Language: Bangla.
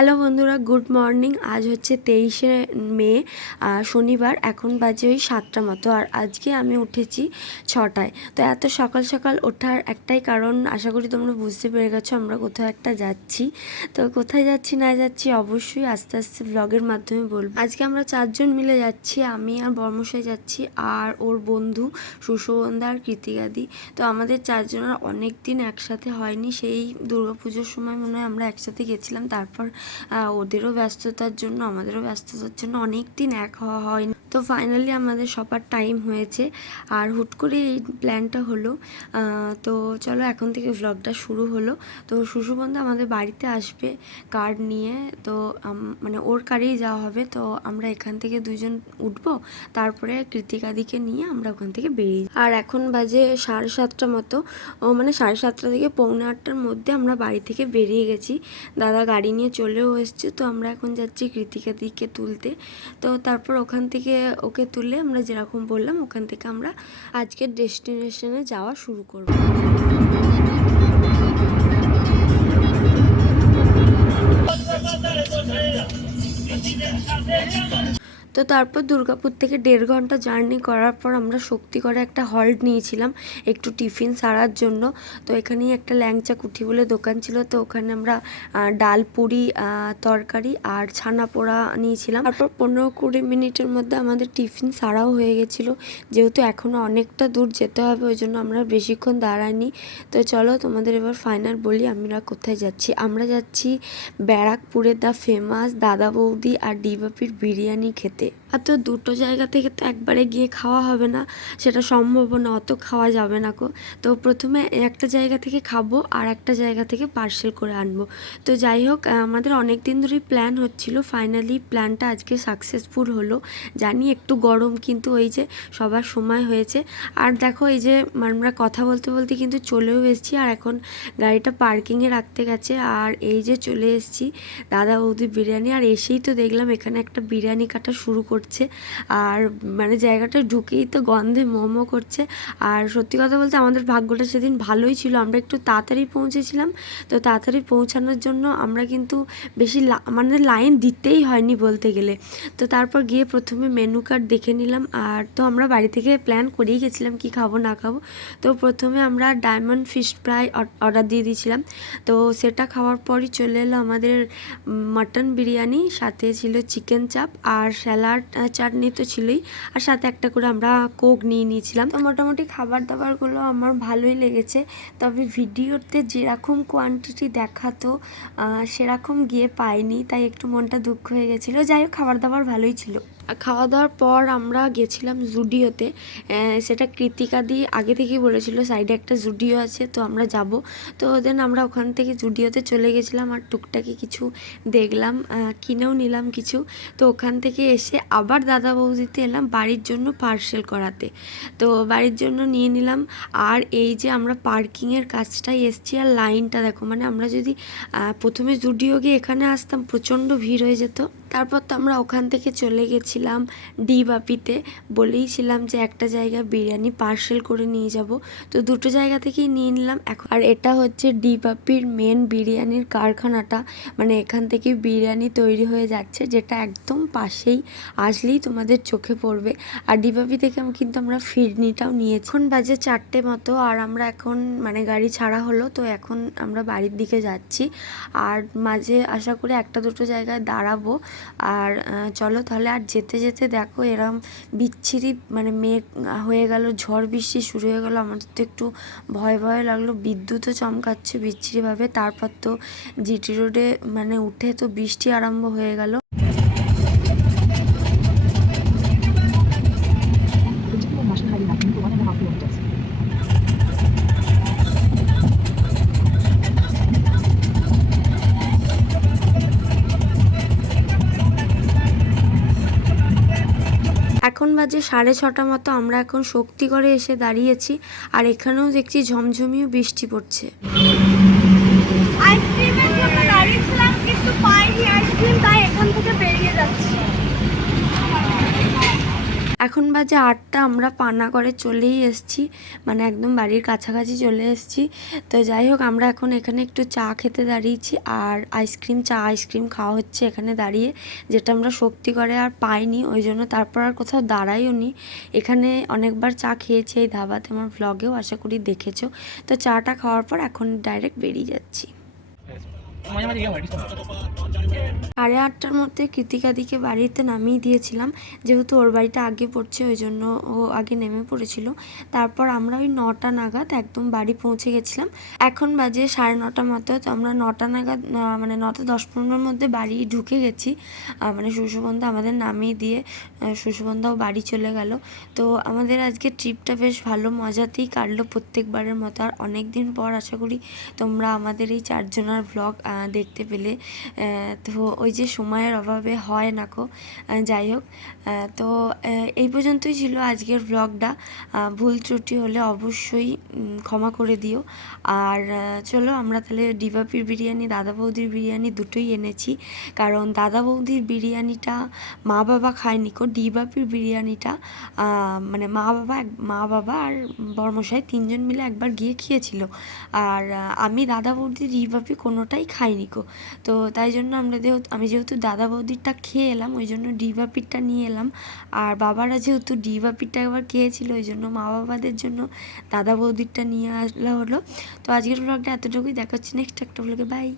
হ্যালো বন্ধুরা, গুড মর্নিং। আজ হচ্ছে 23শে মে, শনিবার। এখন বাজে ওই 7টা মতো। আর আজকে আমি উঠেছি 6টায়। তো এত সকাল সকাল ওঠার একটাই কারণ, আশা করি তোমরা বুঝতে পেরে গেছো, আমরা কোথাও একটা যাচ্ছি। তো কোথায় যাচ্ছি না যাচ্ছি অবশ্যই আস্তে আস্তে ব্লগের মাধ্যমে বলবো। আজকে আমরা 4জন মিলে যাচ্ছি, আমি আর বর্মশাই যাচ্ছি, আর ওর বন্ধু সুশোভনদা আর কৃতিকাদি। তো আমাদের 4জনের অনেক দিন একসাথে হয়নি, সেই দুর্গাপুজোর সময় মনে হয় আমরা একসাথে গেছিলাম। তারপর ওদেরও ব্যস্ততার জন্য আমাদেরও ব্যস্ততার জন্য অনেক দিন এক হওয়া হয়নি। তো ফাইনালি আমাদের সবার টাইম হয়েছে, আর হুট করে এই প্ল্যানটা হলো। তো চলো এখন থেকে ভ্লগটা শুরু হলো। তো সুশোভনদা আমাদের বাড়িতে আসবে কার নিয়ে, তো মানে ওর কারেই যাওয়া হবে। তো আমরা এখান থেকে 2জন উঠবো, তারপরে কৃতিকাদিকে নিয়ে আমরা ওখান থেকে বেরিয়ে। আর এখন বাজে 7:30 মতো, মানে 7:30 থেকে 7:45-8টার মধ্যে আমরা বাড়ি থেকে বেরিয়ে গেছি। দাদা গাড়ি নিয়ে চলেও এসছে। তো আমরা এখন যাচ্ছি কৃতিকাদিকে তুলতে। তো তারপর ওখান থেকে ওকে তুলে আমরা যেরকম বললাম ওখান থেকে আমরা আজকের ডেস্টিনেশনে যাওয়া শুরু করব। তো তারপর দুর্গাপুর থেকে 1.5 ঘন্টা জার্নি করার পর আমরা শক্তিগড়ে একটা হল্ট নিয়েছিলাম একটু টিফিন সারার জন্য। তো এখানেই একটা ল্যাংচা কুঠি বলে দোকান ছিল, তো ওখানে আমরা ডাল পুরি, তরকারি আর ছানা পোড়া নিয়েছিলাম। তারপর 15-20 মিনিটের মধ্যে আমাদের টিফিন সারাও হয়ে গেছিলো। যেহেতু এখনও অনেকটা দূর যেতে হবে, ওই জন্য আমরা বেশিক্ষণ দাঁড়াইনি। তো চলো তোমাদের এবার ফাইনাল বলি আমরা কোথায় যাচ্ছি। আমরা যাচ্ছি ব্যারাকপুরের দ্য ফেমাস দাদা বৌদি আর ডিবাপির বিরিয়ানি খেতে। আর তো দুটো জায়গা থেকে তো একবারে গিয়ে খাওয়া হবে না, সেটা সম্ভব না, অত খাওয়া যাবে না। তো প্রথমে একটা জায়গা থেকে খাবো আর একটা জায়গা থেকে পার্সেল করে আনবো। তো যাই হোক, আমাদের অনেক দিন ধরেই প্ল্যান হচ্ছিল, ফাইনালি প্ল্যানটা আজকে সাকসেসফুল হলো। জানি একটু গরম, কিন্তু ওই যে সবার সময় হয়েছে। আর দেখো এই যে আমরা কথা বলতে বলতে কিন্তু চলেও এসেছি, আর এখন গাড়িটা পার্কিংয়ে রাখতে গেছে। আর এই যে চলে এসেছি দাদা বৌদি বিরিয়ানি, আর এসেই তো দেখলাম এখানে একটা বিরিয়ানি কাটা শুরু করছে। আর মানে জায়গাটা ঢুকেই তো গন্ধে মোমো করছে। আর সত্যি কথা বলতে আমাদের ভাগ্যটা সেদিন ভালোই ছিল, আমরা একটু তাড়াতাড়ি পৌঁছেছিলাম। তো তাড়াতাড়ি পৌঁছানোর জন্য আমরা কিন্তু বেশি মানে লাইন দিতেই হয়নি বলতে গেলে। তো তারপর গিয়ে প্রথমে মেনু কার্ড দেখে নিলাম। আর তো আমরা বাড়ি থেকে প্ল্যান করেই গেছিলাম কি খাবো না খাবো। তো প্রথমে আমরা ডায়মন্ড ফিশ ফ্রাই অর্ডার দিয়ে দিয়েছিলাম। তো সেটা খাওয়ার পরই চলে এলো আমাদের মাটন বিরিয়ানি, সাথে ছিল চিকেন চাপ আর স্যালাড, চাটনি তো ছিলই, আর সাথে একটা করে আমরা কোক নিয়ে নিয়েছিলাম। তো মোটামুটি খাবার দাবারগুলো আমার ভালোই লেগেছে, তবে ভিডিওতে যেরকম কোয়ান্টিটি দেখাতো সেরকম গিয়ে পাইনি, তাই একটু মনটা দুঃখ হয়ে গেছিলো। যাই হোক, খাবার দাবার ভালোই ছিল। খাওয়া দাওয়ার পর আমরা গেছিলাম জুডিওতে। সেটা কৃতিকাদি আগে থেকেই বলেছিল সাইডে একটা জুডিও আছে, তো আমরা যাব। তো দেন আমরা ওখান থেকে জুডিওতে চলে গেছিলাম, আর টুকটাকি কিছু দেখলাম, কিনেও নিলাম কিছু। তো ওখান থেকে এসে আবার দাদা বৌদিতে এলাম বাড়ির জন্য পার্সেল করাতে। তো বাড়ির জন্য নিয়ে নিলাম। আর এই যে আমরা পার্কিংয়ের কাজটাই এসছি, আর লাইনটা দেখো, মানে আমরা যদি প্রথমে জুডিও গিয়ে এখানে আসতাম প্রচণ্ড ভিড় হয়ে যেত। তারপর তো আমরা ওখান থেকে চলে গেছিলাম ডিবাপিতে, বলেইছিলাম যে একটা জায়গায় বিরিয়ানি পার্সেল করে নিয়ে যাব। তো দুটো জায়গা থেকেই নিয়ে নিলাম এখন। আর এটা হচ্ছে ডিবাপির মেন বিরিয়ানির কারখানাটা, মানে এখান থেকে বিরিয়ানি তৈরি হয়ে যাচ্ছে, যেটা একদম পাশেই, আসলেই তোমাদের চোখে পড়বে। আর ডিবাপি থেকে কিন্তু আমরা ফিরনিটাও নিয়েছি। এখন বাজে 4টে মতো, আর আমরা এখন মানে গাড়ি ছাড়া হলো, তো এখন আমরা বাড়ির দিকে যাচ্ছি। আর মাঝে আশা করি একটা দুটো জায়গায় দাঁড়াবো। আর চলো তাহলে। আর যেতে যেতে দেখো এরম বিচ্ছিরি মানে মেঘ হয়ে গেল, ঝড় বৃষ্টি শুরু হয়ে গেল। আমাদের তো একটু ভয় ভয় লাগলো, বিদ্যুৎও চমকাচ্ছে বিচ্ছিরিভাবে। তারপর তো জিটি রোডে মানে উঠে তো বৃষ্টি আরম্ভ হয়ে গেল। এখন বাজে 6:30 মতো, আমরা এখন শক্তিগড়ে এসে দাঁড়িয়েছি। আর এখানেও দেখছি ঝমঝমিও বৃষ্টি পড়ছে। আইসক্রিমের জন্য দাঁড়িয়েছিলাম কিন্তু পাইনি আইসক্রিম, তাই এখান থেকে বেরিয়ে যাচ্ছি। এখন বাজে 8টা, আমরা পানাগড়ে চলেই এসেছি, মানে একদম বাড়ির কাছাকাছি চলে এসেছি। তো যাই হোক, আমরা এখন এখানে একটু চা খেতে দাঁড়িয়েছি, আর আইসক্রিম খাওয়া হচ্ছে এখানে দাঁড়িয়ে, যেটা আমরা শক্তিগড়ে আর পাইনি, ওই জন্য তারপর আর কোথাও দাঁড়াইও নি। এখানে অনেকবার চা খেয়েছি এই ধাবাতে, আমার ভ্লগেও আশা করি দেখেছো। তো চাটা খাওয়ার পর এখন ডাইরেক্ট বেরিয়ে যাচ্ছি। 8:30টার মধ্যে কৃতিকাদিকে বাড়িতে নামিয়ে দিয়েছিলাম, যেহেতু ওর বাড়িটা আগে পড়ছে ওই জন্য ও আগে নেমে পড়েছিল। তারপর আমরা ওই 9টা নাগাদ একদম বাড়ি পৌঁছে গেছিলাম। এখন বাজে 9:30 মতো, তো আমরা 9টা নাগাদ মানে 9টা 10-15 মধ্যে বাড়ি ঢুকে গেছি। মানে সুশোভনদা আমাদের নামিয়ে দিয়ে সুশোভনদাও বাড়ি চলে গেল। তো আমাদের আজকে ট্রিপটা বেশ ভালো মজাতেই কাটলো প্রত্যেকবারের মতো। আর অনেক দিন পর আশা করি তোমরা আমাদের এই 4জনার ভ্লগ দেখতে পেলে। তো ওই যে সময়ের অভাবে হয় না কো, যাই হোক। তো এই পর্যন্তই ছিল আজকের ভ্লগটা। ভুল ত্রুটি হলে অবশ্যই ক্ষমা করে দিও। আর চলো আমরা তাহলে ডিবাপির বিরিয়ানি, দাদা বৌদির বিরিয়ানি দুটোই এনেছি, কারণ দাদা বৌদির বিরিয়ানিটা মা বাবা খায়নি কো, ডিবাপির বিরিয়ানিটা মানে মা বাবা আর বড়মশাই 3জন মিলে একবার গিয়ে খেয়েছিল। আর আমি দাদা বৌদির ডিবাপি কোনোটাই খাইনি কো। তো তাই জন্য আমি যেহেতু দাদা বৌদিরটা খেয়ে এলাম, ওই জন্য ডিবাপিরটা নিয়ে এলাম। আর বাবারা যেহেতু ডিবাপিরটা একবার খেয়েছিল, ওই জন্য মা বাবাদের জন্য দাদা বৌদিরটা নিয়ে আসলা হলো। তো আজকের ব্লগটা এতটুকুই, দেখা হচ্ছে নেক্সট একটা ব্লগে, বাই।